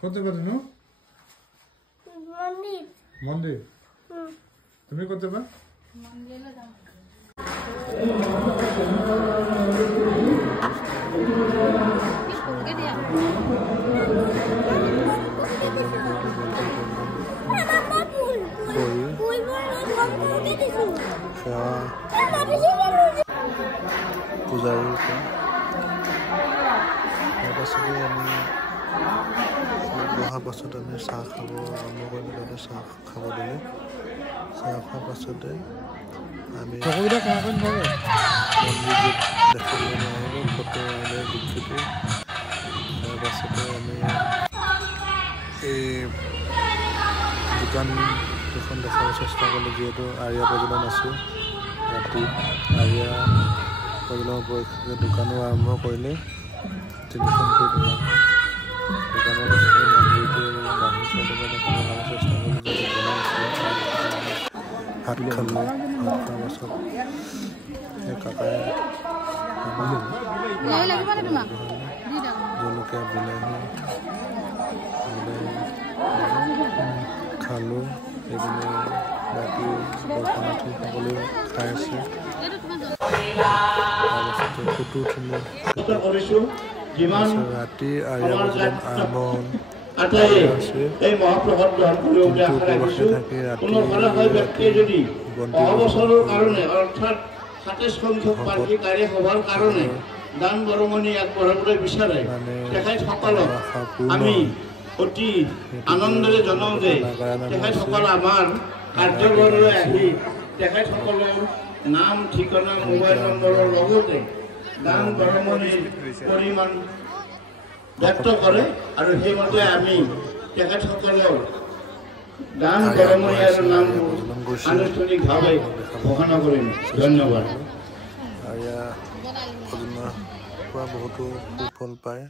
ক'ত যাবা তুমি? মন্দিৰ। মন্দিৰ? তুমি ক'ত যাবা? মন্দিৰলৈ যাম। পূজাৰীৰ তাৰপাছতে আমি বহাৰ পাছত আমি চাহ খাব আৰম্ভ কৰিলোঁ। তাতে চাহ খাব দিলে। চাহ খোৱাৰ পাছতে আমি মন্দিৰটোত দেখিবলৈ নোৱাৰিলোঁ ফটো আহিলে দীক্ষিত। তাৰপাছতে আমি এই দোকান দুখন দেখাব চেষ্টা কৰিলোঁ, যিহেতু আৰ্য়া প্ৰজনন আছে। ৰাতি আৰ্য়া প্ৰজননৰ পৰীক্ষাকে দোকানো আৰম্ভ কৰিলে। তিনিখনকৈ দোকানৰ পাছতে মন্দিৰটো বাহিৰ চাইডৰ পৰা দেখাব চেষ্টা কৰিলোঁ, যাতে বনাই আছে। ভাত খালোঁ। ভাত খোৱাৰ পাছত সেই কাকাই জলকীয়া বিলাহী খালোঁ। এইপিনে বাকী বৰ্তমানটো সকলোৱে খাই আছে। তাৰপাছতে ফটো উঠিলোঁ। ৰাতি আৰ্য়া প্ৰজনন আৰম্ভ হ'ল। এই মহাপ্ৰসাদ গ্ৰহণ কৰিবলৈ আশা ৰাখিছোঁ। কোনো ভালভাৱে ব্যক্তিয়ে যদি অবছৰৰ কাৰণে অৰ্থাৎ ২৭ সংখ্যক পাৰ্টিকাৰী সভাৰ কাৰণে দান বৰঙণি আগবঢ়াবলৈ বিচাৰে, তেখেতসকলক আমি অতি আনন্দেৰে জনাওঁ যে তেখেতসকল আমাৰ কাৰ্যালয়লৈ আহি তেখেতসকলৰ নাম, ঠিকনা, মোবাইল নম্বৰৰ লগতে দান বৰঙণিৰ পৰিমাণ ব্যক্ত কৰে আৰু সেইমতে আমি তেখেতসকলৰ দান বৰঙণি আৰু নামবোৰ আনুষ্ঠানিকভাৱে ঘোষণা কৰিম। ধন্যবাদ। আৰ্য়া প্ৰজননৰ পৰা বহুতো সুফল পায়।